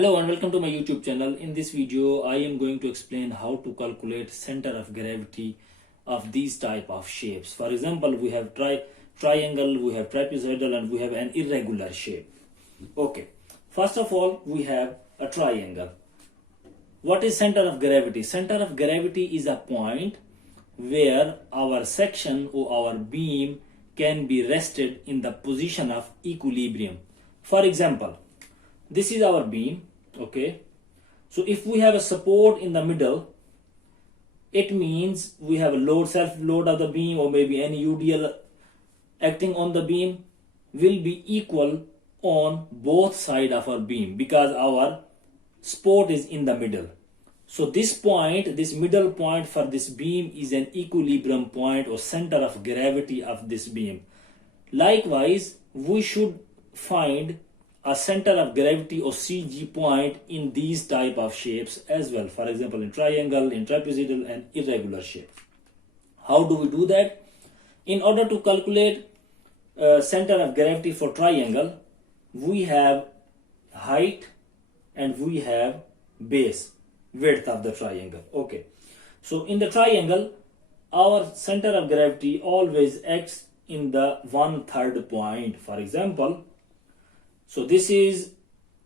Hello and welcome to my YouTube channel. In this video, I am going to explain how to calculate center of gravity of these type of shapes. For example, we have triangle, we have trapezoidal, and we have an irregular shape. Okay, first of all, we have a triangle. What is center of gravity? Center of gravity is a point where our section or our beam can be rested in the position of equilibrium. For example, this is our beam, okay? So if we have a support in the middle, it means we have a load, self-load of the beam, or maybe any UDL acting on the beam will be equal on both sides of our beam because our support is in the middle. So this point, this middle point for this beam is an equilibrium point or center of gravity of this beam. Likewise, we should find a center of gravity or CG point in these type of shapes as well. For example, in triangle, in trapezoidal and irregular shape. How do we do that? In order to calculate center of gravity for triangle, we have height and we have base, width of the triangle. Okay. So in the triangle, our center of gravity always acts in the 1/3 point. For example, so this is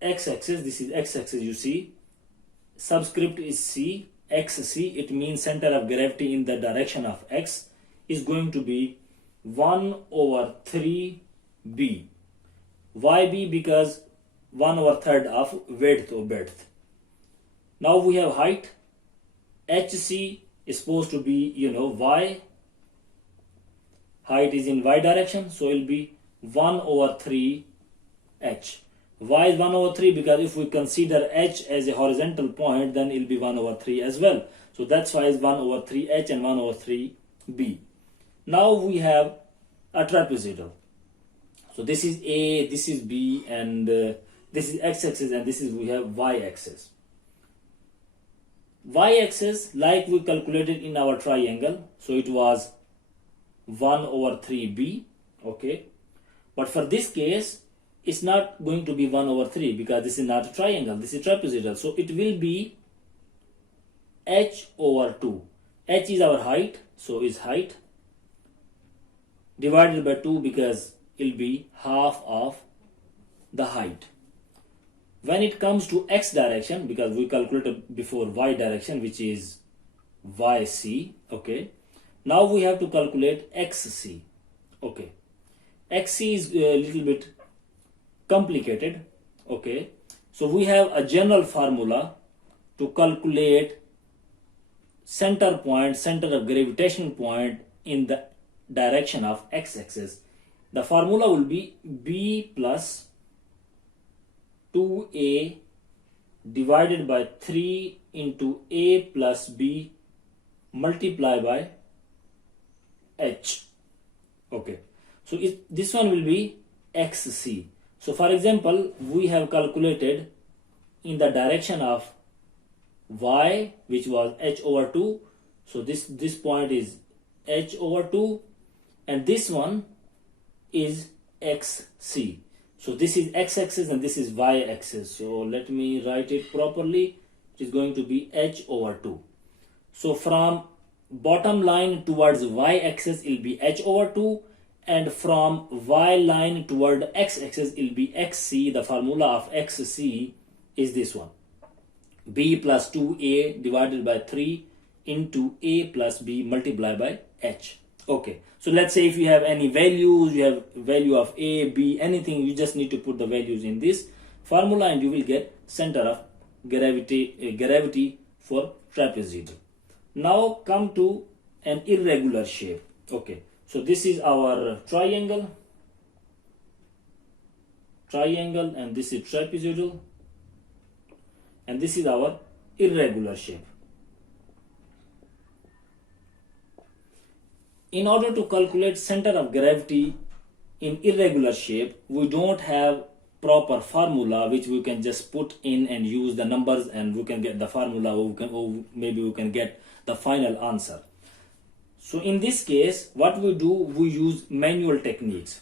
x-axis, this is x-axis, you see, subscript is C, xc, it means center of gravity in the direction of x is going to be 1/3b. Why b? Because 1/3 of width or breadth. Now we have height, hc is supposed to be, y, height is in y direction, so it will be 1/3 h. Why is 1/3? Because if we consider h as a horizontal point, then it will be 1/3 as well. So that's why it's 1/3 h and 1/3 b. Now we have a trapezoidal. So this is A, this is B, and this is x-axis, and this is we have y-axis. Y-axis, like we calculated in our triangle, so it was 1/3b. Okay, but for this case, it's not going to be 1/3 because this is not a triangle, this is trapezoidal. So it will be h/2. H is our height, so is height divided by 2 because it will be half of the height. When it comes to x direction, because we calculated before y direction, which is yc, okay. Now we have to calculate xc, okay. Xc is a little bit complicated, okay. So we have a general formula to calculate center point, center of gravitational point in the direction of x-axis. The formula will be b plus 2a divided by 3 into a plus b multiplied by h, okay. So this one will be xc. So for example, we have calculated in the direction of y, which was h/2. So this point is h/2, and this one is xc. So this is x-axis and this is y-axis. So let me write it properly. It is going to be h/2. So from bottom line towards y-axis it will be h/2. And from y line toward x-axis it will be xc. The formula of xc is this one, b plus 2a divided by 3 into a plus b multiplied by h. Okay, so let's say if you have any values, you have value of a, b, anything, you just need to put the values in this formula and you will get center of gravity for trapezoid. Now come to an irregular shape. Okay, so this is our triangle, and this is trapezoidal, and this is our irregular shape. In order to calculate center of gravity in irregular shape, we don't have proper formula which we can just put in and use the numbers and we can get the formula, or maybe we can get the final answer. So in this case, what we do, we use manual techniques.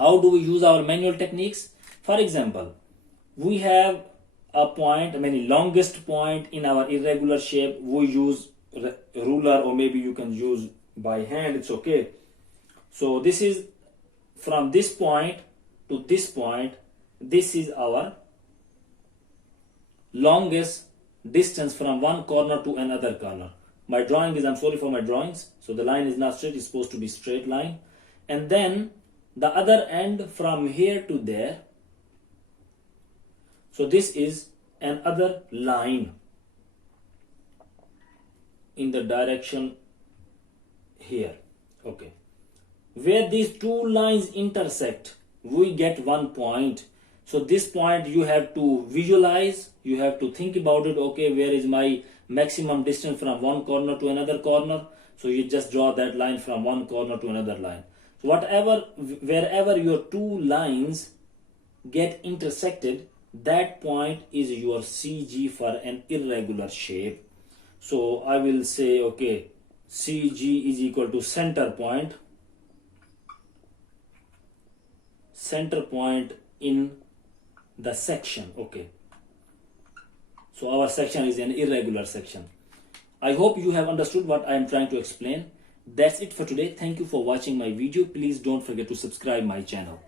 How do we use our manual techniques? For example, we have a point, I mean longest point in our irregular shape, we use ruler, or maybe you can use by hand, it's okay. So this is from this point to this point, this is our longest distance from one corner to another corner. My drawing is, I'm sorry for my drawings, so the line is not straight, it's supposed to be straight line. And then the other end from here to there, so this is another line in the direction here, okay. Where these two lines intersect, we get one point. So this point you have to visualize, you have to think about it, okay, where is my maximum distance from one corner to another corner? So you just draw that line from one corner to another line. So wherever your two lines get intersected, that point is your CG for an irregular shape. So I will say, okay, CG is equal to center point in the section, okay. So our section is an irregular section. I hope you have understood what I am trying to explain. That's it for today. Thank you for watching my video. Please don't forget to subscribe my channel.